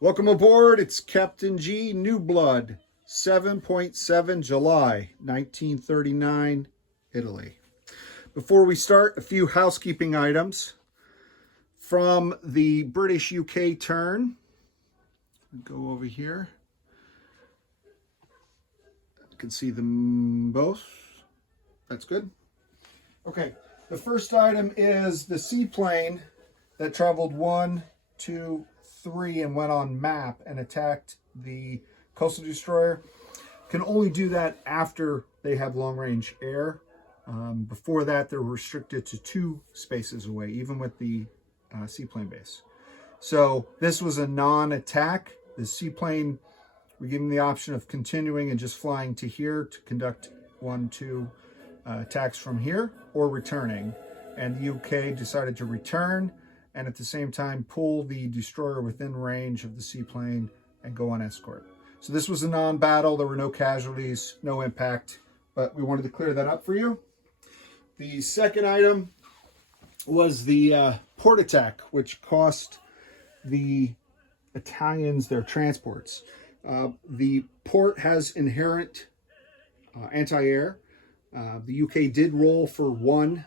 Welcome aboard. It's Captain G, Newblood, 7.7 July 1939, Italy. Before we start, a few housekeeping items from the British UK turn. Go over here. You can see them both. That's good. Okay, the first item is the seaplane that traveled 1, 2, 3 and went on map and attacked the coastal destroyer. Can only do that after they have long-range air. Before that, they're restricted to 2 spaces away, even with the seaplane base. So this was a non-attack. The seaplane, we give them the option of continuing and just flying to here to conduct 1, 2 attacks from here, or returning. And the UK decided to return, and at the same time pull the destroyer within range of the seaplane and go on escort. So this was a non-battle. There were no casualties, no impact, but we wanted to clear that up for you. The second item was the port attack, which cost the Italians their transports. The port has inherent anti-air. The UK did roll for 1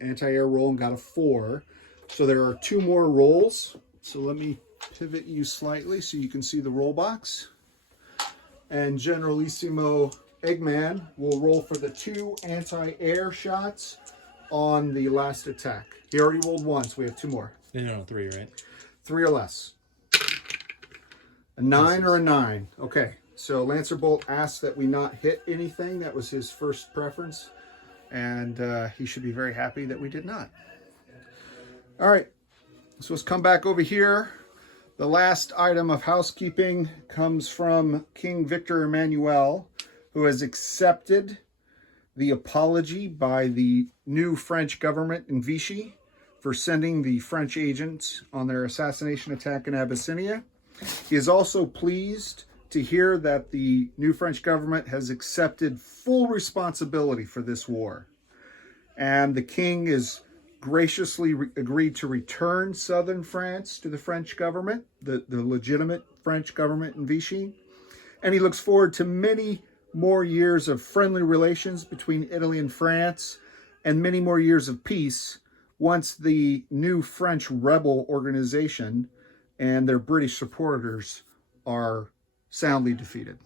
anti-air roll and got a 4. So there are 2 more rolls. So let me pivot you slightly so you can see the roll box. And Generalissimo Eggman will roll for the 2 anti-air shots on the last attack. He already rolled 1, so we have 2 more. No, 3, right? 3 or less. A 9 or a 9. Okay, so Lancer Bolt asked that we not hit anything. That was his first preference. And he should be very happy that we did not. All right, so let's come back over here. The last item of housekeeping comes from King Victor Emmanuel, who has accepted the apology by the new French government in Vichy for sending the French agents on their assassination attack in Abyssinia. He is also pleased to hear that the new French government has accepted full responsibility for this war. And the king is graciously agreed to return southern France to the French government, the legitimate French government in Vichy. And he looks forward to many more years of friendly relations between Italy and France, and many more years of peace once the new French rebel organization and their British supporters are soundly defeated.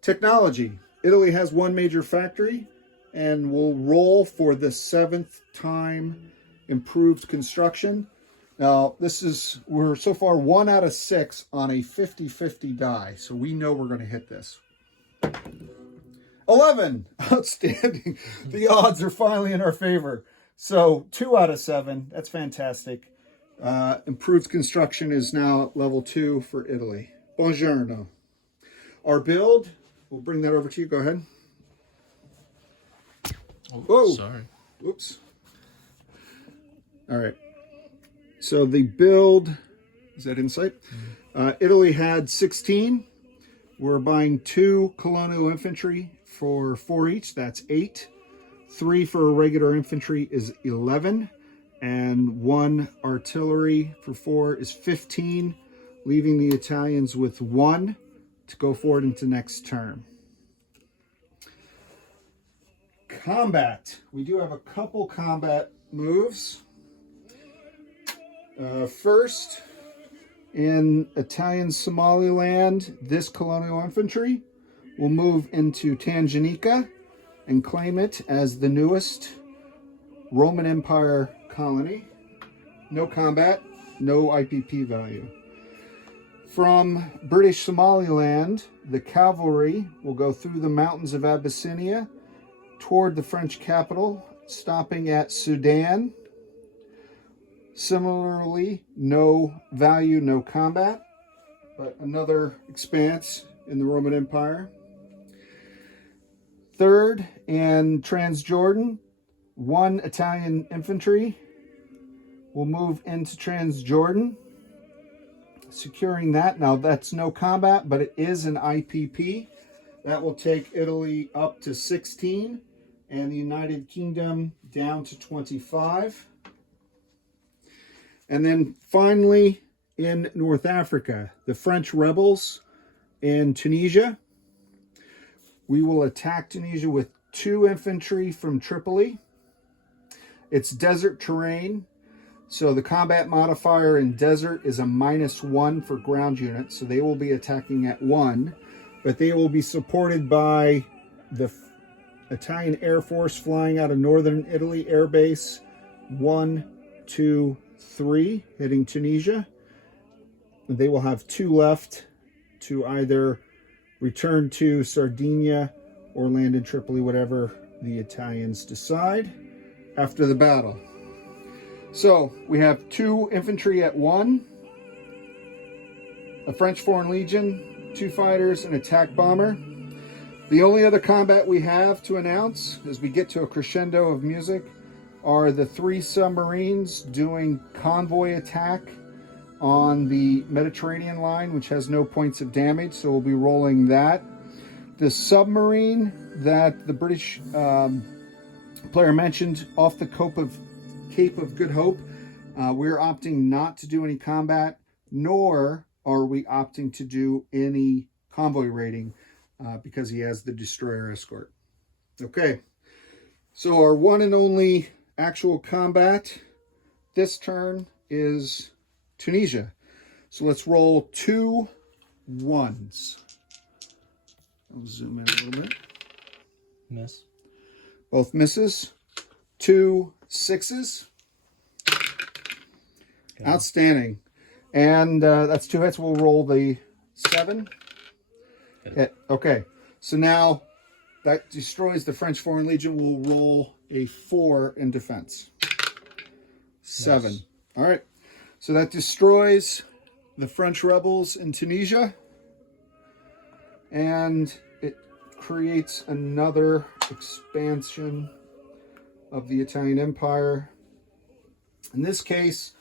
Technology. Italy has 1 major factory and will roll for the 7th time improved construction. Now, we're so far 1 out of 6 on a 50-50 die, so we know we're going to hit this. 11! Outstanding. The odds are finally in our favor. So 2 out of 7. That's fantastic. Improved construction is now at level 2 for Italy. Buongiorno. Our build, we'll bring that over to you. Go ahead. Oh, whoa. Sorry. Whoops. All right. So the build, is that insight? Italy had 16. We're buying 2 colonial infantry for 4 each. That's 8. 3 for regular infantry is 11. And 1 artillery for 4 is 15, leaving the Italians with 1 to go forward into next turn. Combat. We do have a couple combat moves. First, in Italian Somaliland, this colonial infantry will move into Tanganyika and claim it as the newest Roman Empire colony. No combat, no IPP value. From British Somaliland, the cavalry will go through the mountains of Abyssinia toward the French capital, stopping at Sudan. Similarly, no value, no combat, but another expanse in the Roman Empire. Third, in Transjordan, 1 Italian infantry will move into Transjordan, securing that. Now, that's no combat, but it is an IPP. That will take Italy up to 16 and the United Kingdom down to 25. And then finally, in North Africa, the French rebels in Tunisia. We will attack Tunisia with 2 infantry from Tripoli. It's desert terrain, so the combat modifier in desert is a -1 for ground units, so they will be attacking at 1, but they will be supported by the Italian Air Force flying out of northern Italy Air Base 1, 2, 3, hitting Tunisia. They will have 2 left to either return to Sardinia or land in Tripoli, whatever the Italians decide after the battle. So we have 2 infantry at 1, a French Foreign Legion, 2 fighters, an attack bomber. The only other combat we have to announce as we get to a crescendo of music are the 3 submarines doing convoy attack on the Mediterranean line, which has no points of damage, so we'll be rolling that. The submarine that the British player mentioned off the Cape of Good Hope, we're opting not to do any combat, nor are we opting to do any convoy raiding because he has the destroyer escort. Okay, so our one and only actual combat this turn is Tunisia. So let's roll 2 1s. I'll zoom in a little bit. Miss. Both misses. 2 6s. Okay. Outstanding. And that's 2 hits. We'll roll the 7. Okay. Okay. So now that destroys the French Foreign Legion. We'll roll a 4 in defense. 7. Nice. All right. So that destroys the French rebels in Tunisia. And it creates another expansion of the Italian Empire. In this case,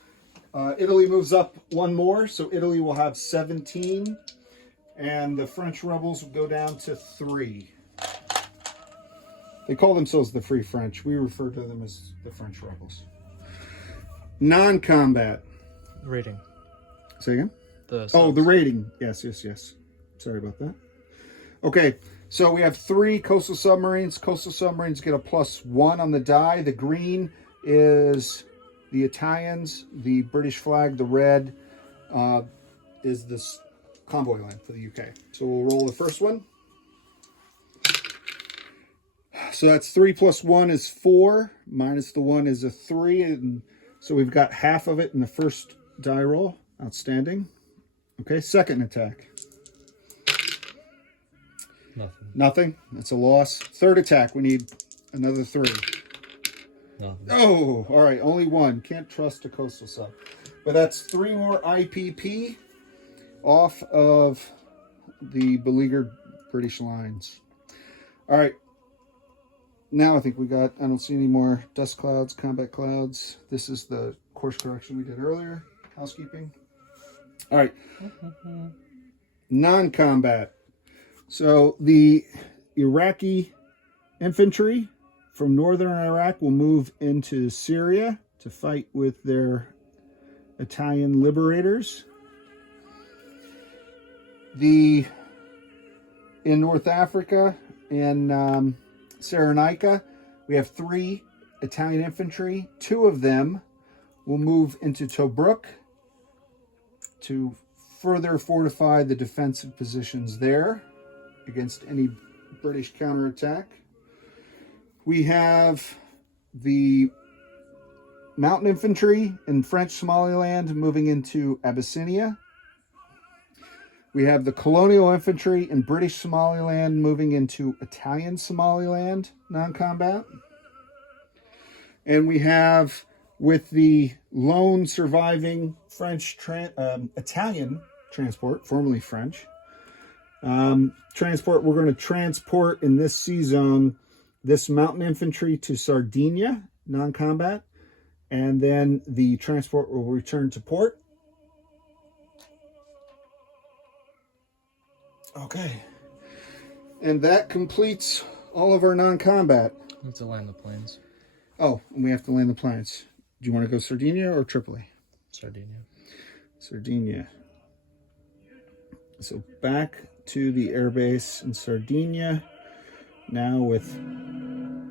Italy moves up 1 more, so Italy will have 17, and the French rebels will go down to 3. They call themselves the Free French. We refer to them as the French rebels. Non-combat. Rating. Say again? The rating. Yes. Sorry about that. Okay, so we have 3 coastal submarines. Coastal submarines get a +1 on the die. The green is the Italians. The British flag, the red, is this convoy line for the UK. So we'll roll the first one. So that's 3 + 1 is 4. Minus the 1 is a 3. And so we've got half of it in the first die roll. Outstanding. Okay, second attack. Nothing. That's a loss. Third attack, we need another 3. Nothing. Oh, all right, only 1. Can't trust a coastal sub. But that's 3 more IPP off of the beleaguered British lines. All right. Now I think we got, I don't see any more dust clouds, combat clouds. This is the course correction we did earlier. Housekeeping. All right. Non-combat. So the Iraqi infantry from northern Iraq will move into Syria to fight with their Italian liberators. In North Africa, in Cyrenaica, we have 3 Italian infantry. 2 of them will move into Tobruk to further fortify the defensive positions there against any British counterattack. We have the mountain infantry in French Somaliland moving into Abyssinia. We have the colonial infantry in British Somaliland moving into Italian Somaliland, non-combat. And we have, with the lone surviving Italian transport, formerly French, transport, we're going to transport in this sea zone this mountain infantry to Sardinia, non-combat, and then the transport will return to port. Okay. And that completes all of our non-combat. We have to land the planes. Oh, and we have to land the planes. Do you want to go Sardinia or Tripoli? Sardinia. Sardinia. So back to the airbase in Sardinia, now with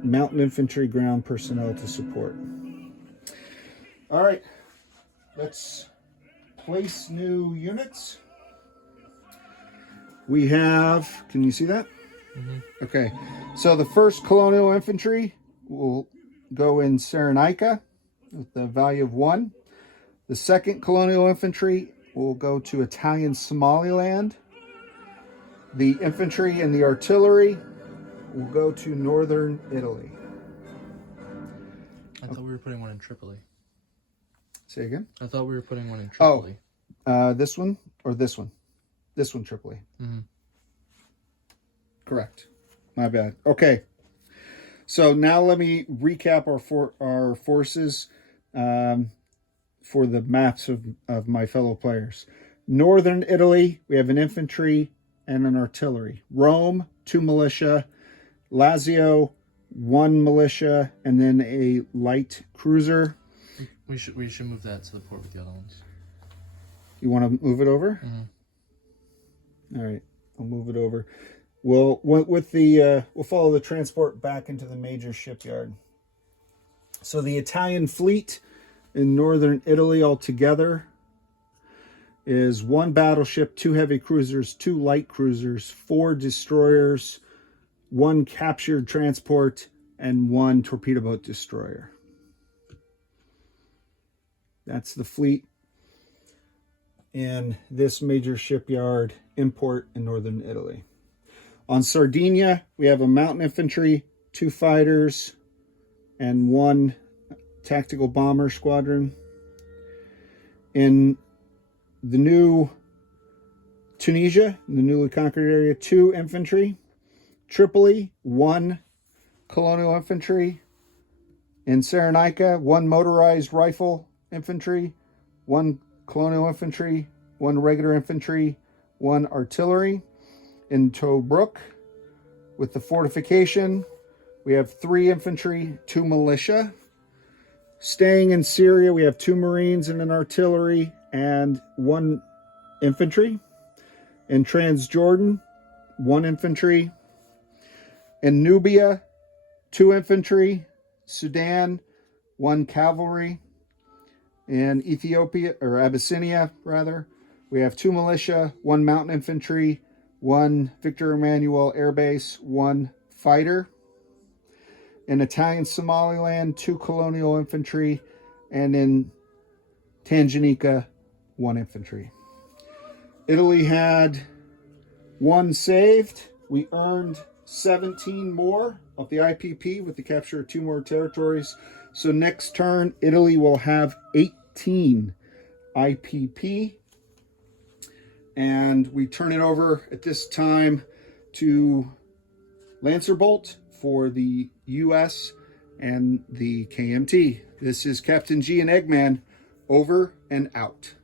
mountain infantry ground personnel to support. All right, let's place new units. We have, can you see that? Mm-hmm. Okay, so the first Colonial Infantry will go in Cyrenaica with the value of 1. The second Colonial Infantry will go to Italian Somaliland. The infantry and the artillery will go to northern Italy. I thought we were putting one in Tripoli. Say again? I thought we were putting one in Tripoli. This one or this one? This one, Tripoli. Mm-hmm. Correct. My bad. Okay. So now let me recap our forces for the maps of my fellow players. Northern Italy, we have an infantry and an artillery. Rome, 2 militia. Lazio, 1 militia, and then a light cruiser. We should move that to the port with the other ones. You want to move it over? Mm-hmm. All right, I'll move it over. We'll follow the transport back into the major shipyard. So the Italian fleet in northern Italy altogether is 1 battleship, 2 heavy cruisers, 2 light cruisers, 4 destroyers, 1 captured transport, and 1 torpedo boat destroyer. That's the fleet in this major shipyard import in northern Italy. On Sardinia, we have a mountain infantry, 2 fighters, and 1 tactical bomber squadron. In the new Tunisia, the newly conquered area, 2 infantry. Tripoli, 1 colonial infantry. In Cyrenaica, 1 motorized rifle infantry, 1 colonial infantry, 1 regular infantry, 1 artillery. In Tobruk, with the fortification, we have 3 infantry, 2 militia. Staying in Syria, we have 2 marines and an artillery and 1 infantry. In Transjordan, 1 infantry. In Nubia, 2 infantry. Sudan, 1 cavalry. In Ethiopia, or Abyssinia rather, we have 2 militia, 1 mountain infantry, 1 Victor Emmanuel Air Base, 1 fighter. In Italian Somaliland, 2 colonial infantry, and in Tanganyika, 1 infantry. Italy had 1 saved. We earned 17 more of the IPP with the capture of 2 more territories. So next turn, Italy will have 18 IPP. And we turn it over at this time to Lancerbolt for the US and the KMT. This is Captain G and Eggman, over and out.